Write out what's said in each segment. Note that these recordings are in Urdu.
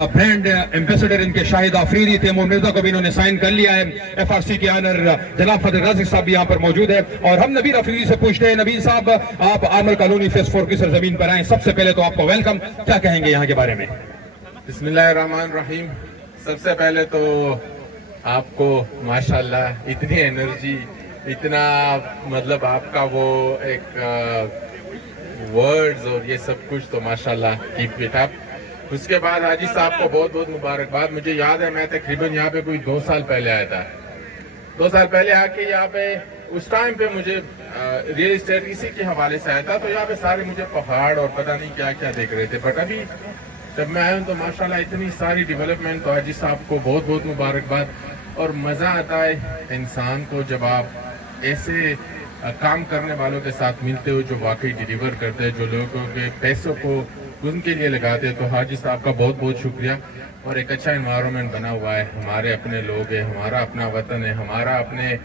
برانڈ ایمبیسڈر ان کے شاہد آفریدی تیمور مرزا کو بھی انہوں نے سائن کر لیا ہے۔ ایف آر سی کے آنر جناب فضل رازق صاحب بھی یہاں پر موجود ہے، اور ہم نبیل آفریدی سے پوچھتے ہیں، نبیل صاحب آپ آمر کالونی فیس 4 کی سرزمین پر آئیں، سب سے پہلے تو آپ کو ویلکم، کیا کہیں گے یہاں کے بارے میں؟ بسم اللہ الرحمن الرحیم۔ سب سے پہلے تو آپ کو ماشاءاللہ اتنی انرجی، اتنا مطلب آپ کا وہ ایک ورڈز اور یہ سب کچھ، تو ماشاءاللہ کیپ اٹ اپ۔ اس کے بعد حاجی صاحب کو بہت بہت مبارکباد۔ مجھے یاد ہے میں تقریباً یہاں پہ کوئی 2 سال پہلے آیا تھا، 2 سال پہلے آ کے یہاں پہ اس ٹائم پہ مجھے ریئل اسٹیٹ اسی کے حوالے سے آیا تھا، تو یہاں پہ سارے مجھے پہاڑ اور پتہ نہیں کیا کیا دیکھ رہے تھے، بٹ ابھی جب میں آیا ہوں تو ماشاءاللہ اتنی ساری ڈیولپمنٹ، تو حاجی صاحب کو بہت بہت مبارکباد۔ اور مزہ آتا ہے انسان کو جب آپ ایسے کام کرنے والوں کے ساتھ ملتے ہو جو واقعی ڈیلیور کرتے ہیں، جو لوگوں کے پیسوں کو ان کے لیے لگاتے ہیں۔ تو حاجی صاحب کا بہت بہت شکریہ۔ اور ایک اچھا انوائرمنٹ بنا ہوا ہے، ہمارے اپنے لوگ ہیں، ہمارا اپنا وطن ہے، ہمارا اپنے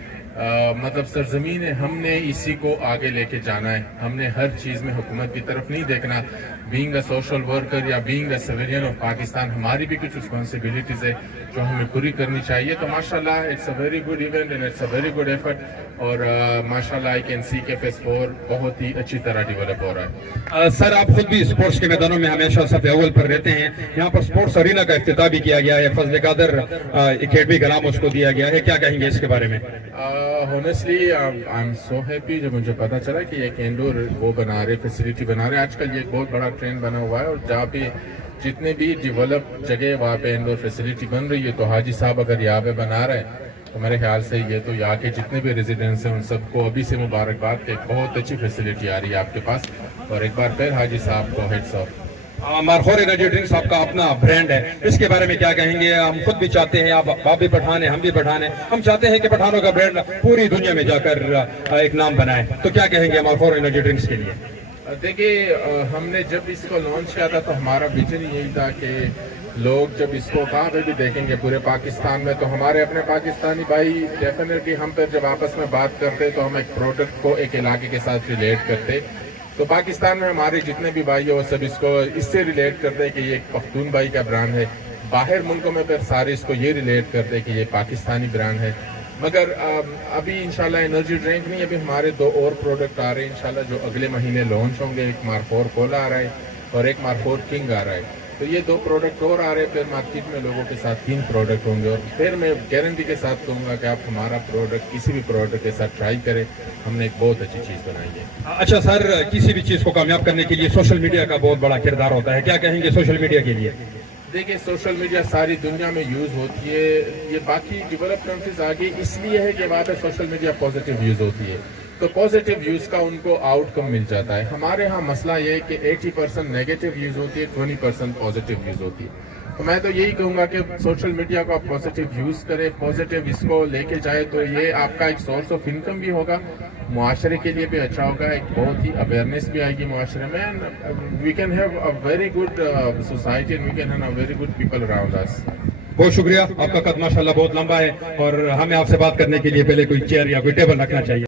مطلب سرزمین ہے، ہم نے اسی کو آگے لے کے جانا ہے۔ ہم نے ہر چیز میں حکومت کی طرف نہیں دیکھنا۔ بینگ اے سوشل ورکر یا being a civilian of Pakistan, ہماری بھی کچھ رسپانسبلٹیز ہے جو ہمیں پوری کرنی چاہیے۔ تو ماشاءاللہ it's a very good event and it's a very good effort, اور ماشاءاللہ آئی کین سی کہ فیس 4 بہت ہی اچھی طرح ڈیولپ ہو رہا ہے۔ سر آپ خود بھی اسپورٹس کے میدانوں میں ہمیشہ سب اول پر رہتے ہیں، یہاں پر اسپورٹس ارینا کا افتتاح بھی کیا گیا ہے، فضل قادر اکیڈمی کا نام اس کو دیا گیا ہے، کیا کہیں گے اس کے بارے میں؟ honestly I'm so happy جب مجھے پتا چلا کہ ایک انڈور وہ بنا رہے، فیسیلیٹی بنا رہے۔ آج کل یہ ایک بہت بڑا ٹرینڈ بنا ہوا ہے، اور جہاں پہ جتنے بھی ڈیولپ جگہ وہاں پہ انڈور فیسیلیٹی بن رہی ہے، تو حاجی صاحب اگر یہاں پہ بنا رہے ہیں تو میرے خیال سے یہ تو یہاں کے جتنے بھی ریزیڈنٹس ہیں ان سب کو ابھی سے مبارکباد کہ ایک بہت اچھی فیسیلیٹی آ رہی ہے آپ کے پاس، اور ایک بار پھر حاجی صاحب کو heads of. Markhor energy drinks آپ کا اپنا برانڈ ہے، اس کے بارے میں کیا کہیں گے؟ ہم خود بھی چاہتے ہیں، آپ بھی پٹھان ہیں، ہم بھی پٹھان ہیں، ہم چاہتے ہیں کہ پٹھانوں کا برانڈ پوری دنیا میں جا کر ایک نام بنائے، تو کیا کہیں گے مارخور انرجی ڈرنکس کے لیے؟ دیکھیے ہم نے جب اس کو لانچ کیا تھا تو ہمارا ویژن یہی تھا کہ لوگ جب اس کو کہاں پہ بھی دیکھیں گے پورے پاکستان میں، تو ہمارے اپنے پاکستانی بھائی ڈیفینیٹلی ہم پہ جب آپس میں بات کرتے تو ہم ایک پروڈکٹ کو ایک علاقے کے ساتھ ریلیٹ کرتے۔ تو پاکستان میں ہمارے جتنے بھی بھائی ہیں وہ سب اس کو اس سے ریلیٹ کرتے کہ یہ ایک پختون بھائی کا برانڈ ہے۔ باہر ملکوں میں پھر سارے اس کو یہ ریلیٹ کرتے کہ یہ پاکستانی برانڈ ہے۔ مگر ابھی انشاءاللہ انرجی ڈرنک نہیں، ابھی ہمارے 2 اور پروڈکٹ آ رہے ہیں انشاءاللہ جو اگلے مہینے لانچ ہوں گے۔ ایک مارخور کولا آ رہا ہے اور ایک مارخور کنگ آ رہا ہے، تو یہ 2 پروڈکٹ اور آ رہے ہیں۔ پھر مارکیٹ میں لوگوں کے ساتھ 3 پروڈکٹ ہوں گے، اور پھر میں گارنٹی کے ساتھ کہوں گا کہ آپ ہمارا پروڈکٹ کسی بھی پروڈکٹ کے ساتھ ٹرائی کریں، ہم نے ایک بہت اچھی چیز بنائی ہے۔ اچھا سر، کسی بھی چیز کو کامیاب کرنے کے لیے سوشل میڈیا کا بہت بڑا کردار ہوتا ہے، کیا کہیں گے سوشل میڈیا کے لیے؟ دیکھیں سوشل میڈیا ساری دنیا میں یوز ہوتی ہے، یہ باقی ڈیولپ کنٹریز آگے اس لیے ہے کہ وہاں پہ سوشل میڈیا پازیٹیو یوز ہوتی ہے، تو پازیٹیو یوز کا ان کو آؤٹ کم مل جاتا ہے۔ ہمارے ہاں مسئلہ یہ ہے کہ 80% نیگیٹو یوز ہوتی ہے، 20% پازیٹیو یوز ہوتی ہے۔ تو میں تو یہی کہوں گا کہ سوشل میڈیا کو آپ پازیٹیو یوز کریں، پازیٹیو اس کو لے کے جائے، تو یہ آپ کا ایک سورس آف انکم بھی ہوگا، معاشرے کے لیے بھی اچھا ہوگا، ایک بہت ہی اویئرنیس بھی آئے گی معاشرے میں، we can have a very good society and we can have a very good people around us. بہت شکریہ، آپ کا قد ماشاءاللہ بہت لمبا ہے، اور ہمیں آپ سے بات کرنے کے لیے پہلے کوئی چیئر یا کوئی ٹیبل رکھنا چاہیے۔